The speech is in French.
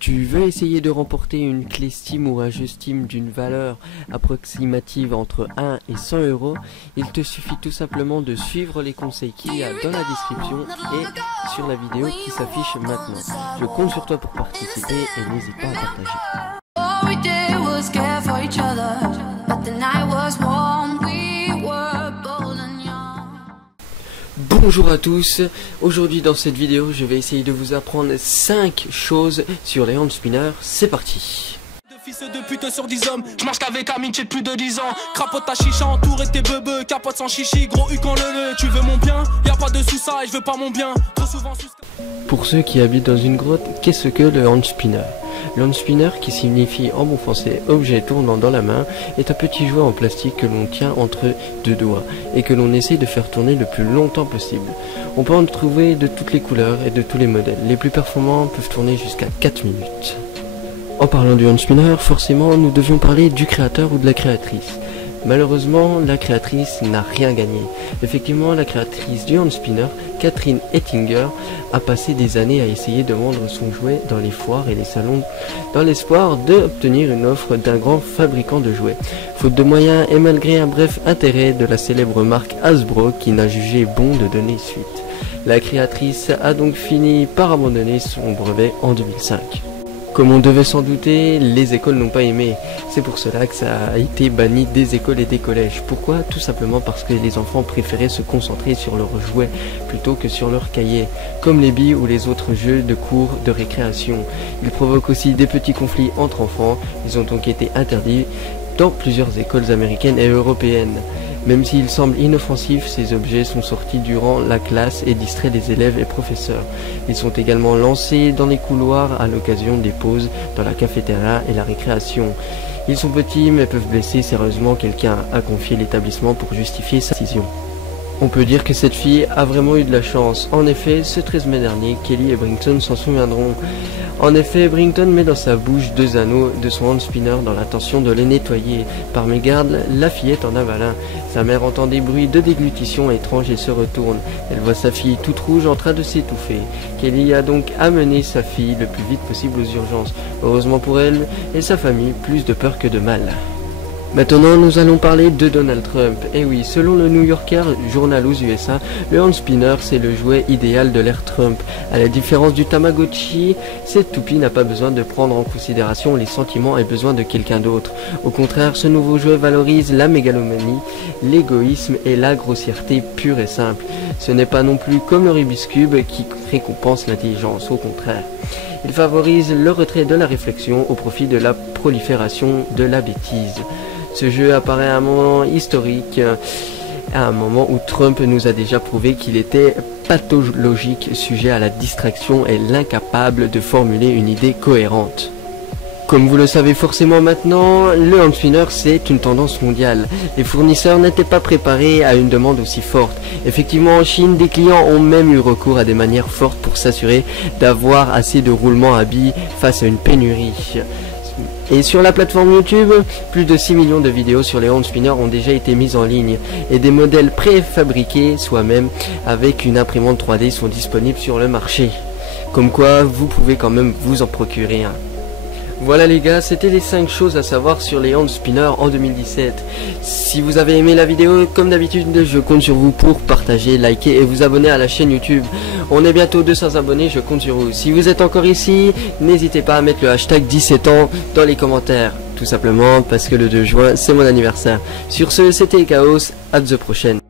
Tu veux essayer de remporter une clé Steam ou un jeu Steam d'une valeur approximative entre 1 et 100 €? Il te suffit tout simplement de suivre les conseils qu'il y a dans la description et sur la vidéo qui s'affiche maintenant. Je compte sur toi pour participer et n'hésite pas à partager. Bonjour à tous, aujourd'hui dans cette vidéo je vais essayer de vous apprendre 5 choses sur les hand spinners, c'est parti. Fils de pute sur 10 hommes, je marche qu'avec Amine, j'ai plus de 10 ans. Crapote ta chicha, entouré tes bebeux, capote sans chichi, gros U quand le tu veux mon bien, y'a pas de sous ça et je veux pas mon bien, trop souvent sous... Pour ceux qui habitent dans une grotte, qu'est-ce que le hand spinner? Le hand spinner, qui signifie en bon français objet tournant dans la main, est un petit jouet en plastique que l'on tient entre deux doigts et que l'on essaie de faire tourner le plus longtemps possible. On peut en trouver de toutes les couleurs et de tous les modèles. Les plus performants peuvent tourner jusqu'à 4 minutes. En parlant du hand spinner, forcément nous devions parler du créateur ou de la créatrice. Malheureusement, la créatrice n'a rien gagné. Effectivement, la créatrice du hand spinner, Catherine Ettinger, a passé des années à essayer de vendre son jouet dans les foires et les salons dans l'espoir d'obtenir une offre d'un grand fabricant de jouets. Faute de moyens et malgré un bref intérêt de la célèbre marque Hasbro qui n'a jugé bon de donner suite. La créatrice a donc fini par abandonner son brevet en 2005. Comme on devait s'en douter, les écoles n'ont pas aimé. C'est pour cela que ça a été banni des écoles et des collèges. Pourquoi? Tout simplement parce que les enfants préféraient se concentrer sur leurs jouets plutôt que sur leurs cahiers, comme les billes ou les autres jeux de cours de récréation. Ils provoquent aussi des petits conflits entre enfants. Ils ont donc été interdits dans plusieurs écoles américaines et européennes. Même s'ils semblent inoffensifs, ces objets sont sortis durant la classe et distraient les élèves et professeurs. Ils sont également lancés dans les couloirs à l'occasion des pauses dans la cafétéria et la récréation. Ils sont petits mais peuvent blesser sérieusement quelqu'un, a confié l'établissement pour justifier sa décision. On peut dire que cette fille a vraiment eu de la chance. En effet, ce 13 mai dernier, Kelly et Brington s'en souviendront. En effet, Brington met dans sa bouche 2 anneaux de son hand spinner dans l'intention de les nettoyer. Par mégarde, la fillette en avala un. Sa mère entend des bruits de déglutition étranges et se retourne. Elle voit sa fille toute rouge en train de s'étouffer. Kelly a donc amené sa fille le plus vite possible aux urgences. Heureusement pour elle et sa famille, plus de peur que de mal. Maintenant, nous allons parler de Donald Trump. Et oui, selon le New Yorker Journal aux USA, le hand spinner, c'est le jouet idéal de l'ère Trump. À la différence du Tamagotchi, cette toupie n'a pas besoin de prendre en considération les sentiments et besoins de quelqu'un d'autre. Au contraire, ce nouveau jouet valorise la mégalomanie, l'égoïsme et la grossièreté pure et simple. Ce n'est pas non plus comme le Rubik's Cube qui récompense l'intelligence, au contraire. Il favorise le retrait de la réflexion au profit de la prolifération de la bêtise. Ce jeu apparaît à un moment historique, à un moment où Trump nous a déjà prouvé qu'il était pathologique, sujet à la distraction et l'incapable de formuler une idée cohérente. Comme vous le savez forcément maintenant, le hand spinner c'est une tendance mondiale. Les fournisseurs n'étaient pas préparés à une demande aussi forte. Effectivement en Chine, des clients ont même eu recours à des manières fortes pour s'assurer d'avoir assez de roulements à billes face à une pénurie. Et sur la plateforme YouTube, plus de 6 millions de vidéos sur les hand spinners ont déjà été mises en ligne et des modèles préfabriqués, soi-même avec une imprimante 3D, sont disponibles sur le marché. Comme quoi, vous pouvez quand même vous en procurer un. Voilà les gars, c'était les 5 choses à savoir sur les hand spinners en 2017. Si vous avez aimé la vidéo, comme d'habitude, je compte sur vous pour partager, liker et vous abonner à la chaîne YouTube. On est bientôt 200 abonnés, je compte sur vous. Si vous êtes encore ici, n'hésitez pas à mettre le hashtag 17 ans dans les commentaires. Tout simplement parce que le 2 juin, c'est mon anniversaire. Sur ce, c'était Chaos, à the prochaine.